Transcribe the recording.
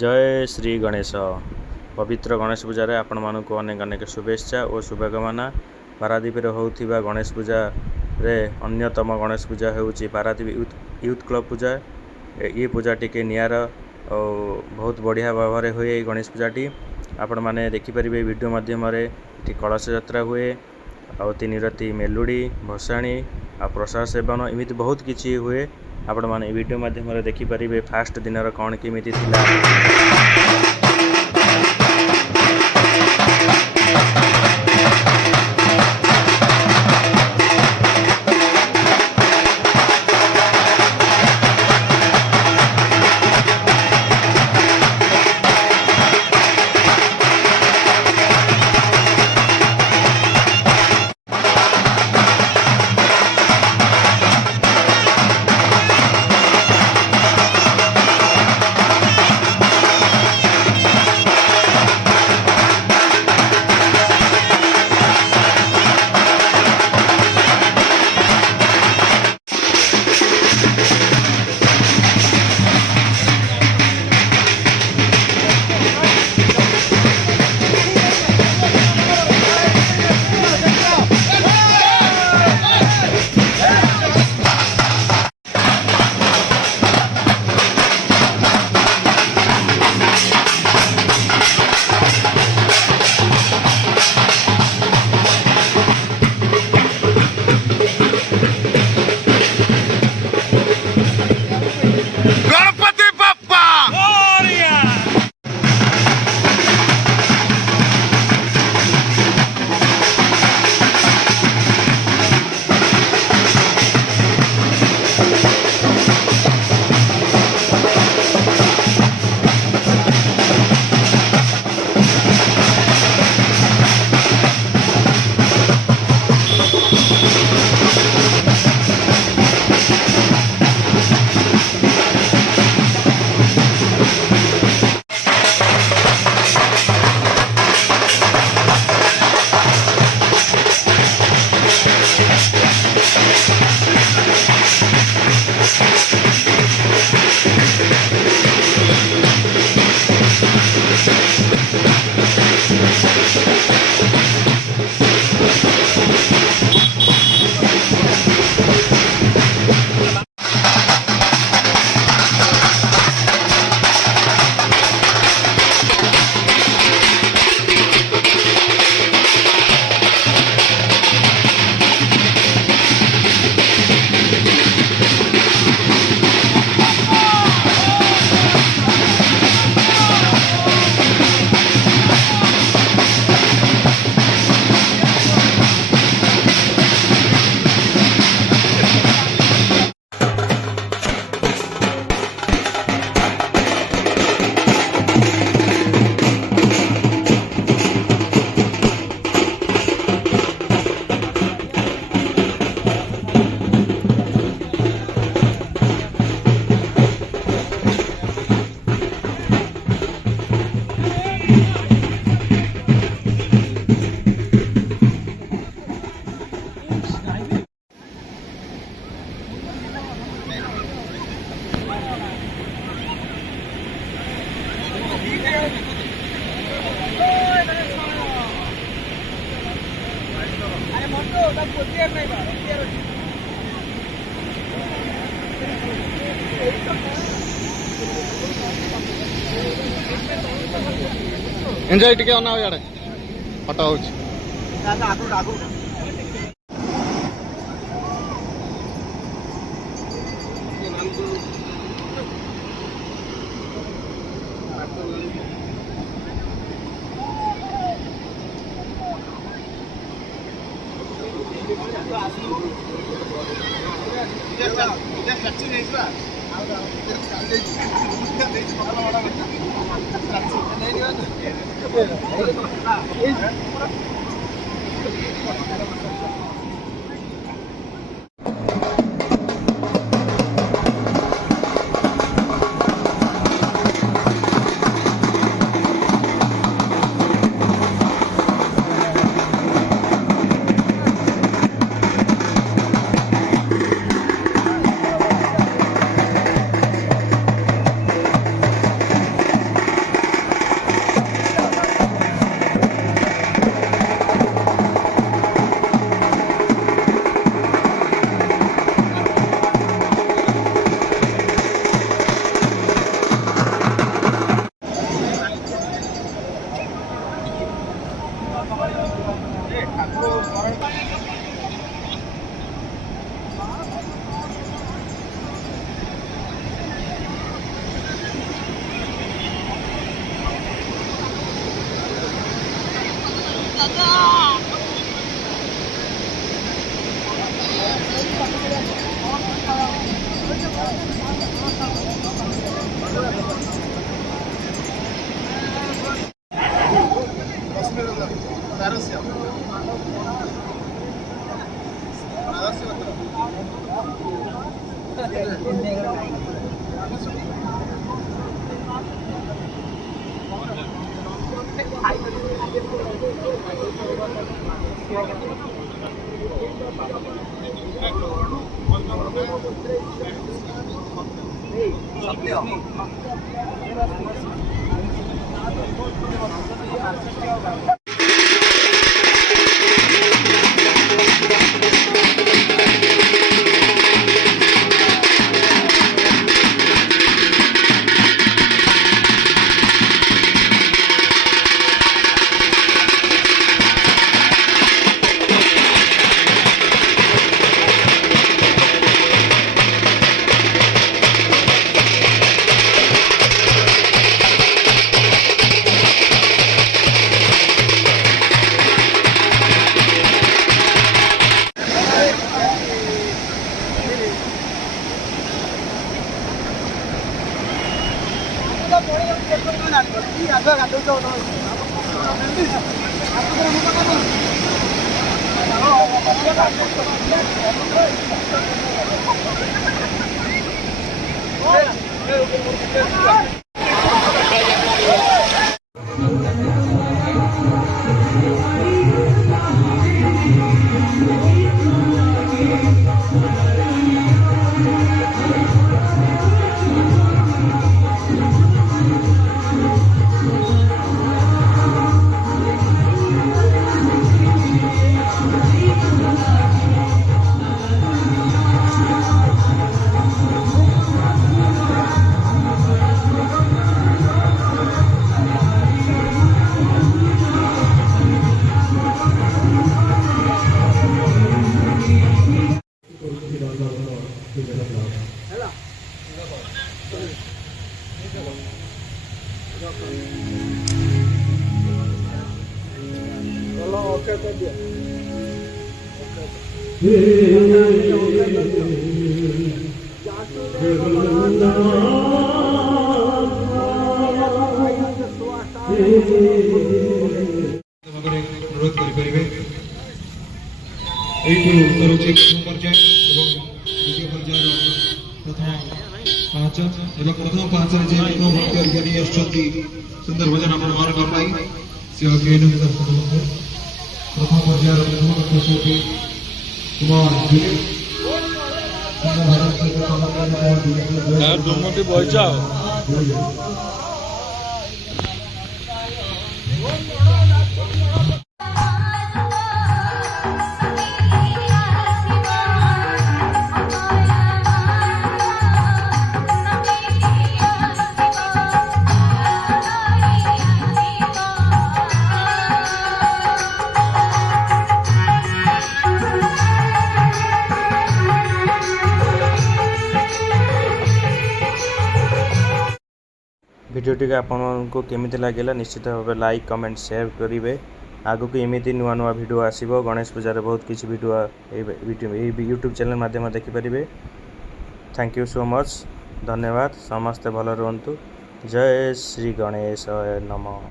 जय श्री गणेश। पवित्र गणेश पूजा आपण मानक अनेक अनेक शुभेच्छा और शुभकामना। पारादीप होता गणेश पूजा रे अन्यतम गणेश पूजा होउची पारादीप यूथ क्लब पूजा। ये पूजा टी नियार और बहुत बढ़िया भाव में हुए गणेश पूजाटी आपण मैंने देखिपारे वीडियो माध्यम कलश यात्रा हुए आ तीन राति मेलुड़ी भसाणी आ प्रसाद सेवन एमती बहुत किसी हुए। आपण मैंने वीडियो माध्यम देखिपारे फास्ट दिन कौन केमिति थिला। एंजॉय टिके अना याडे फटा होची অনুরোধ করিপারে এইটু করুছে প্রথম পর্যায় এবং দ্বিতীয় পর্যায়ের প্রথম পাঁচ এবং প্রথম পাঁচরে যে প্রথম ভক্তি বনি আসছেন সুন্দর ভজন আমার ମାନଙ୍କ পাই সে প্রথম পর্যায়ের প্রথম শিল্পী কুমার দিলীপ সুন্দর ভজন শিল্পী भिडियोटी आपको केमी लगे निश्चित भाव लाइक कमेंट शेयर करेंगे। आगु को एमती नुआ नुआ भिडियो आसो गणेश पूजार बहुत किसी भिडियो यूट्यूब चैनल माध्यम देखिपारे। थैंक यू सो मच, धन्यवाद। समस्ते भल रुहतु। जय श्री गणेश नमः।